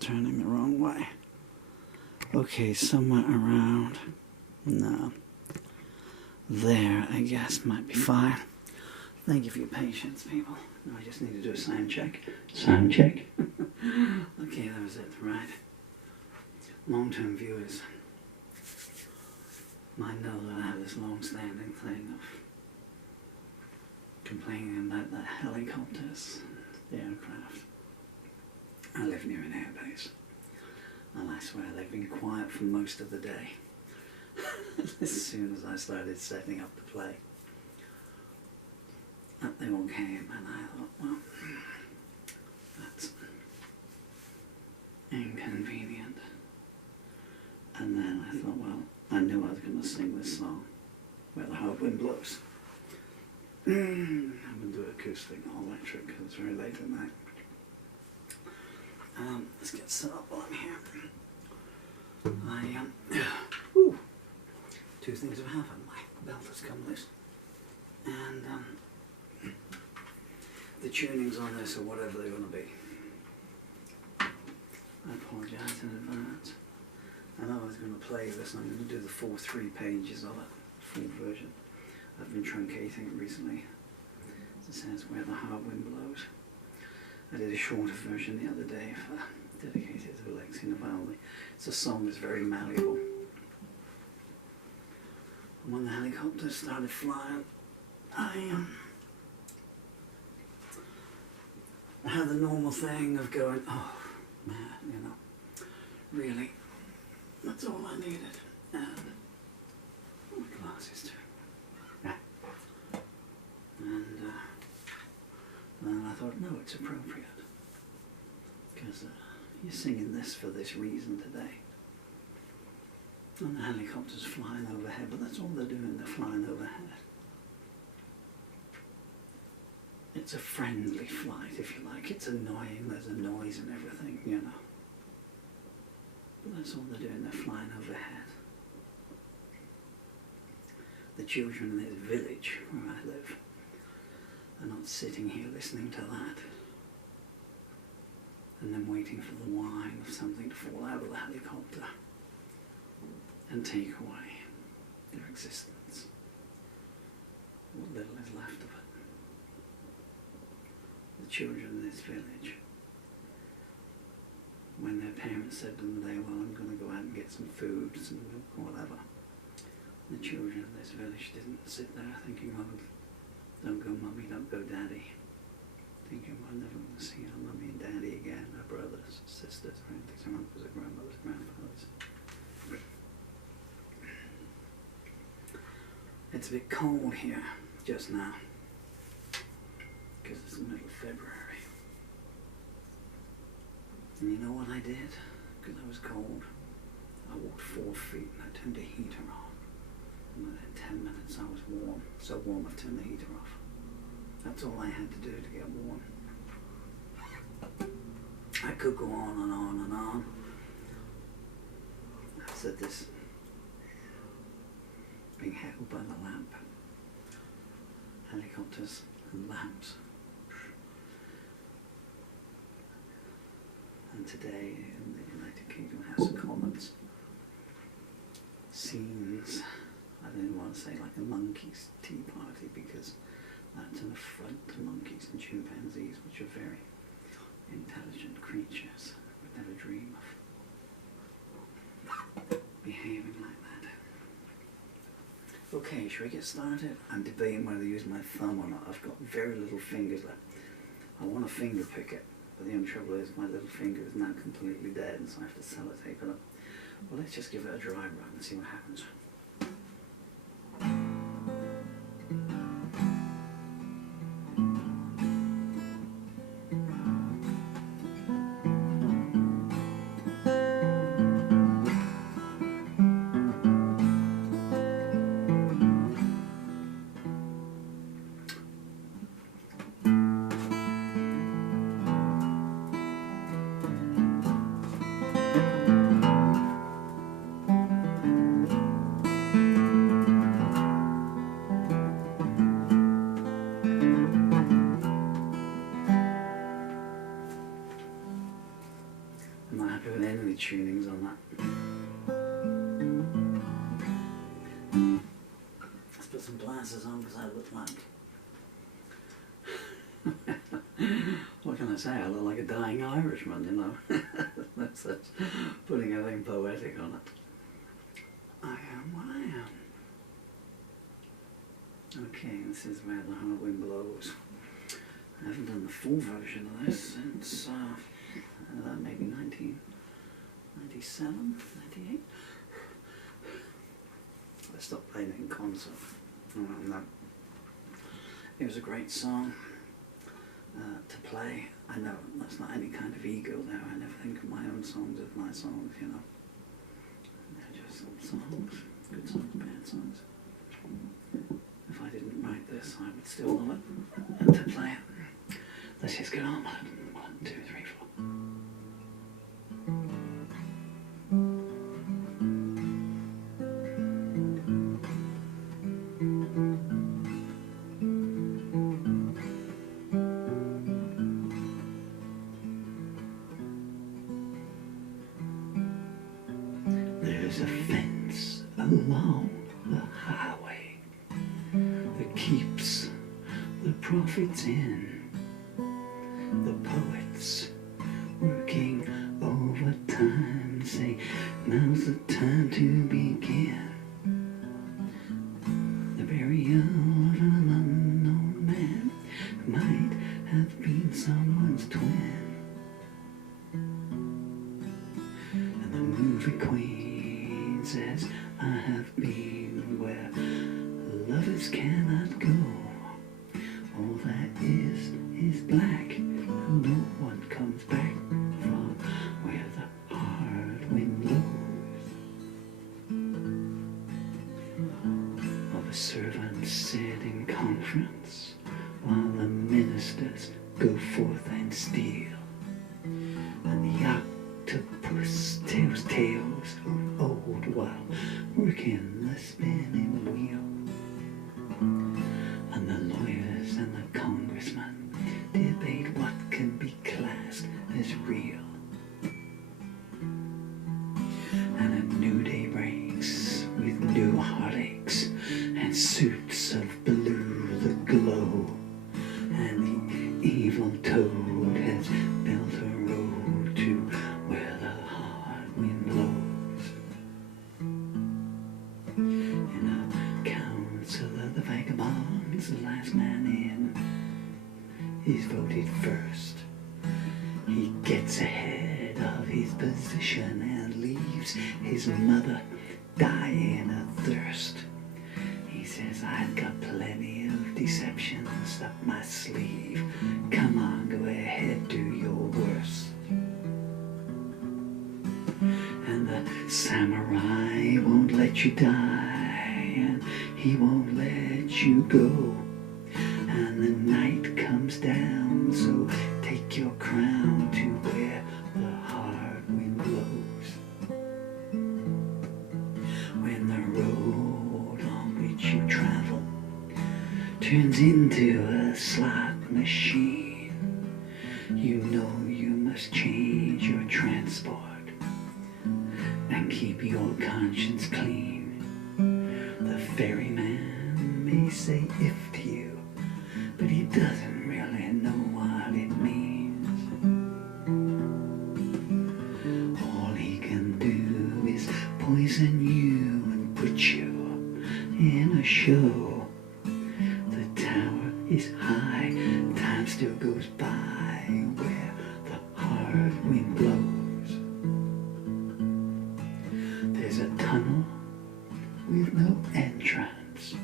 turning the wrong way. Okay, somewhere around, no, there, I guess, might be fine. Thank you for your patience, people. No, I just need to do a sound check. Sound check. Okay, that was it, right. Long-term viewers might know that I have this long-standing thing of complaining about the helicopters, the aircraft. I live near an airbase, and I swear they've been quiet for most of the day. As soon as I started setting up the play, they all came, and I thought, well, that's inconvenient. And then I thought, well, I knew I was going to sing this song, Where the Hard Wind Blows. I'm going to do acoustic, not electric, because it's very late at night. Let's get set up while I'm here. Two things have happened. My belt has come loose, and the tunings on this are whatever they're going to be. I apologise in advance. I know I was going to play this, and I'm going to do the full 3 pages of it, full version. I've been truncating it recently. It says Where the Hard Wind Blows. I did a shorter version the other day dedicated to Alexei Navalny. It's a song that's very malleable. And when the helicopters started flying, I had the normal thing of going, oh man, you know, really, that's all I needed. And my glasses too. Yeah. And then I thought, no, it's appropriate, because you're singing this for this reason today. And the helicopter's flying overhead, but that's all they're doing, they're flying overhead. It's a friendly flight, if you like. It's annoying, there's a noise and everything, you know. But that's all they're doing, they're flying overhead. The children in this village where I live are not sitting here listening to that and then waiting for the whine of something to fall out of the helicopter and take away their existence, what little is left of it. The children in this village, when their parents said to them today, well, I'm going to go out and get some food, some milk or whatever, the children in this village didn't sit there thinking, oh, don't go mummy, don't go daddy, thinking, well, I'm never going to see our mummy and daddy again, our brothers, sisters, or aunties, or uncles, or grandmothers, grandfathers. It's a bit cold here just now, because it's the middle of February. And you know what I did? Because I was cold. I walked 4 feet and I turned the heater on. And within 10 minutes I was warm. So warm I turned the heater off. That's all I had to do to get warm. I could go on and on and on. I said this, being heckled by the lamp. Helicopters and lamps. And today in the United Kingdom House of Commons, scenes, I don't even want to say like a monkey's tea party, because that's an affront to monkeys and chimpanzees, which are very intelligent creatures, would never dream of behaving like that. Okay, shall we get started? I'm debating whether to use my thumb or not. I've got very little fingers left. I want to finger pick it, but the only trouble is my little finger is now completely dead, and so I have to sellotape it up. Well, let's just give it a dry run and see what happens. I'm not happy with any of the tunings on that. Let's put some glasses on because I look like... What can I say? I look like a dying Irishman, you know. That's putting everything poetic on it. I am what I am. Okay, this is Where the Hard Wind Blows. I haven't done the full version of this since maybe 1997, 98. I stopped playing it in concert. No. It was a great song to play. I know that's not any kind of ego there. I never think of my own songs as my songs, you know. They're just songs, good songs, bad songs. If I didn't write this, I would still love it to play it. Let's just get on with it. 1, 2, 3, 4. There's a fence along the highway that keeps the prophets in. The poets working overtime say now's the time to begin. The burial of an unknown man might have been someone's twin. And the movie queen says, I have been where lovers cannot go. All that is black, and no one comes back from where the hard wind blows. Of a servant sit in conference while the ministers go forth and steal, and the octopus tells tales of old while working the spinning wheel. And the lawyers and the congressmen debate what can be classed as real. And a new day breaks with new heartaches and suits of blue that glow. And the evil toad has built a road to where the hard wind blows. In a council of the vagabonds, the last man in is voted first. He gets ahead of his position and leaves his mother dying of thirst. He says, I've got plenty of deceptions up my sleeve. Come on, go ahead, do your worst. And the samurai won't let you die, and he won't let you go. And the night comes down, so take your crown to where the hard wind blows. When the road on which you travel turns into a slot machine, you know you must change your transport and keep your conscience clean. The ferryman may say if to you, but he doesn't really know what it means. All he can do is poison you and put you in a show. The tower is high, time still goes by where the hard wind blows. There's a tunnel with no entrance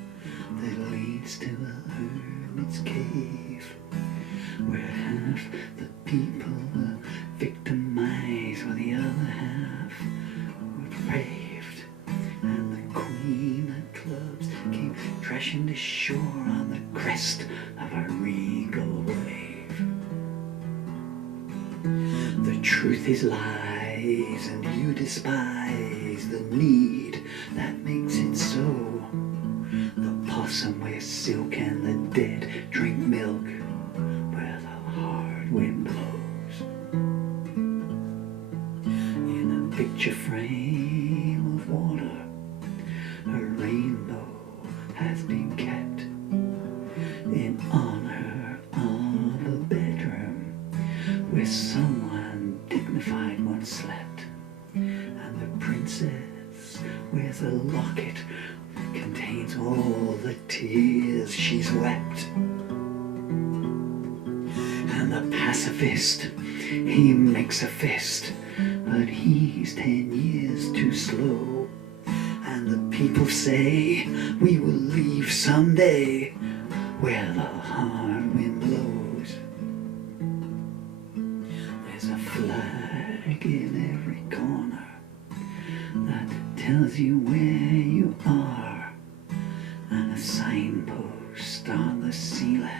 that leads to a hermit's cave, where half the people were victimized while the other half were braved. And the queen of clubs came crashing to shore on the crest of a regal wave. The truth is lies, and you despise the need that makes it so. The possum wears silk and the dead drink milk where the hard wind blows. picture frame of water, a rainbow has been kept in honor of a bedroom where someone dignified once slept, and the princess wears a locket that contains all the tears she's wept. And the pacifist, he makes a fist, but he's 10 years too slow. And the people say we will leave someday where the hard wind blows. There's a flag in every corner that tells you where you are, and a signpost on the ceiling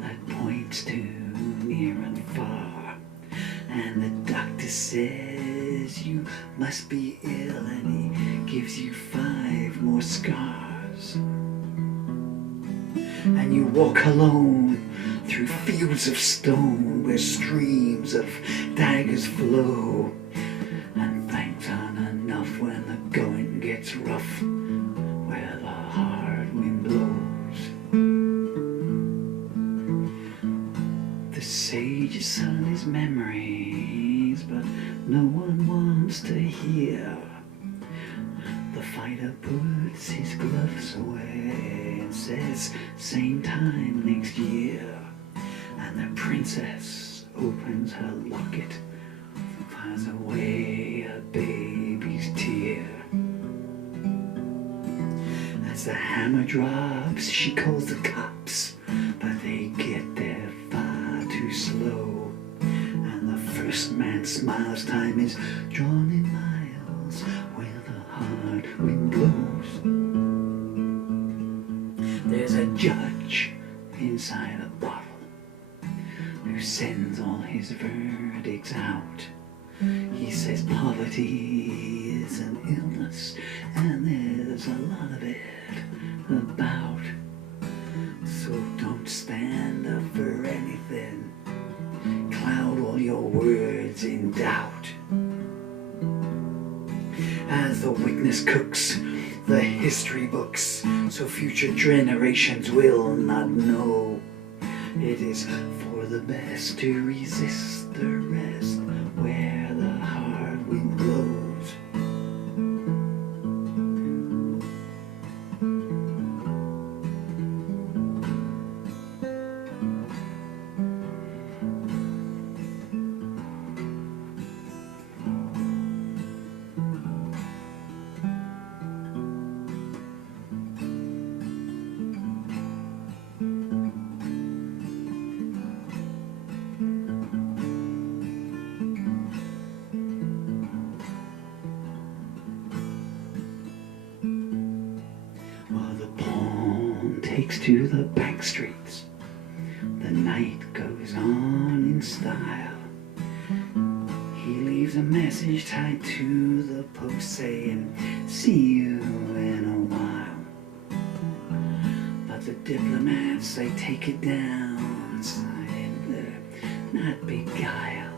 that points to near and far. And the doctor says you must be ill, and he gives you 5 more scars. And you walk alone through fields of stone where streams of daggers flow, and thanks aren't enough when the going gets rough where the hard wind blows. The sages sell his memories, but no one wants to hear. The fighter puts his gloves away and says, same time next year. And the princess opens her locket, files away a baby's tear. As the hammer drops, she calls the cops, but they get there far too slow. And the first man smiles, time is drawn in miles where the hard wind blows. There's a judge inside a bottle who sends all his verdicts out. He says poverty is an illness, and there's a lot of it about. So don't stand up for anything, cloud all your words in doubt. As the witness cooks the history books, so future generations will not know, it is for the best to resist the rest where the hard wind blows. Takes to the back streets, the night goes on in style. He leaves a message tied to the post saying, see you in a while. But the diplomats, they take it down, saying they're not beguiled.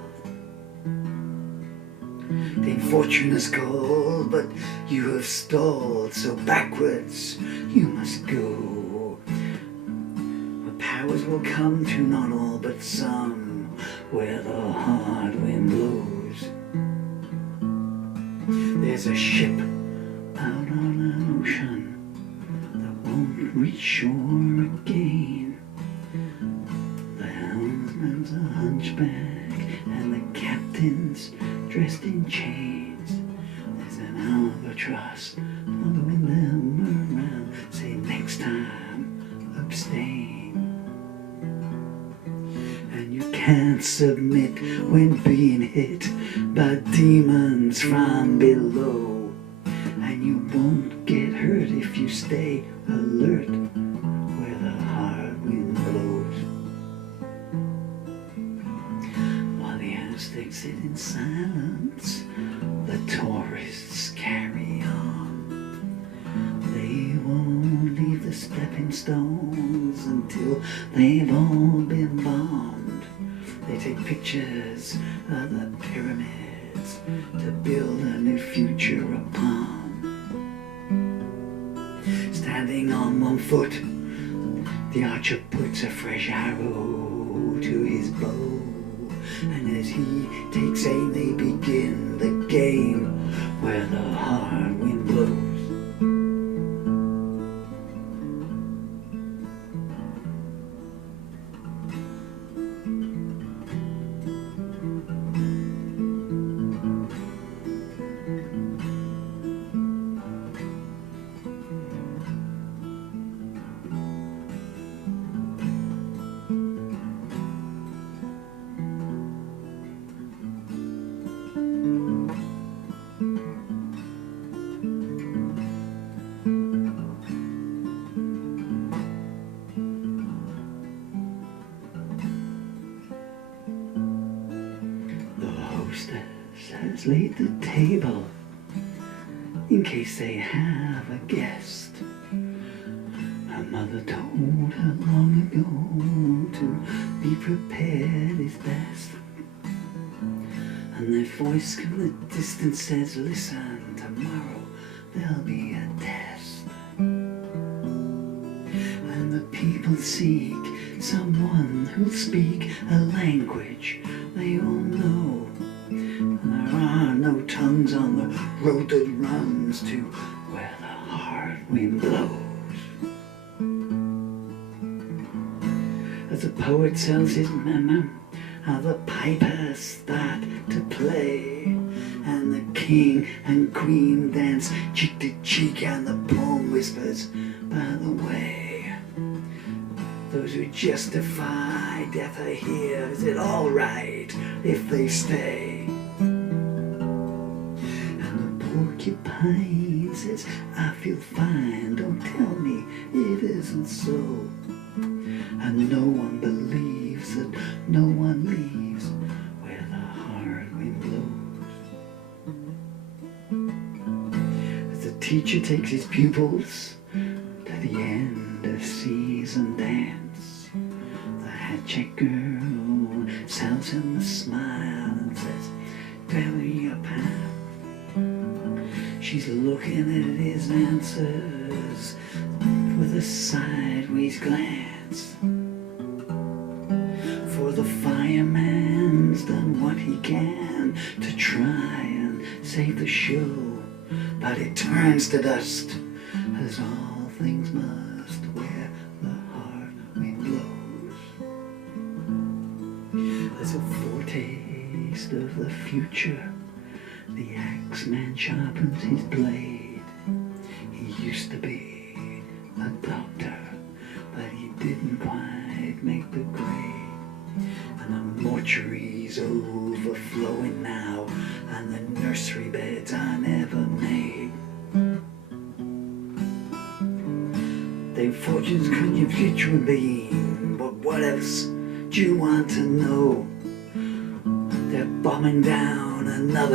Dame Fortune has called, but you have stalled, so backwards you must go. Powers will come to not all but some where the hard wind blows. There's a ship out on an ocean that won't reach shore again. The helmsman's a hunchback and the captain's dressed in chains. There's an albatross following them around, say next time abstain. Can't submit when being hit by demons from below, and you won't get hurt if you stay alert where the hard wind blows. While the Aztecs sit in silence, the tourists carry on. They won't leave the stepping stones until they've all been bombed. They take pictures of the pyramids beds to build a new future upon. Standing on one foot, the archer puts a fresh arrow to his bow, and as he takes aim they begin the game where the hard wind blows. Has laid the table in case they have a guest. Her mother told her long ago to be prepared is best. And their voice from the distance says, listen, tomorrow there'll be a test. And the people seek someone who'll speak a language they all know. There are no tongues on the road that runs to where the hard wind blows. As the poet tells his mama, how the pipers start to play, and the king and queen dance cheek to cheek, and the poem whispers, by the way, those who justify death are here. Is it all right if they stay? Porcupine says, I feel fine, don't tell me it isn't so. And no one believes that no one leaves where the hard wind blows. As the teacher takes his pupils to the end of season dance, the hat-check girl sells him a smile and says, tell me your path. She's looking at his answers with a sideways glance. For the fireman's done what he can to try and save the show, but it turns to dust, as all things must where the hard wind blows. As a foretaste of the future, the axeman sharpens his blade. He used to be a doctor, but he didn't quite make the grade. And the mortuary's overflowing now, and the nursery beds are never made. Their fortunes could your future be, but what else do you want to know? They're bombing down another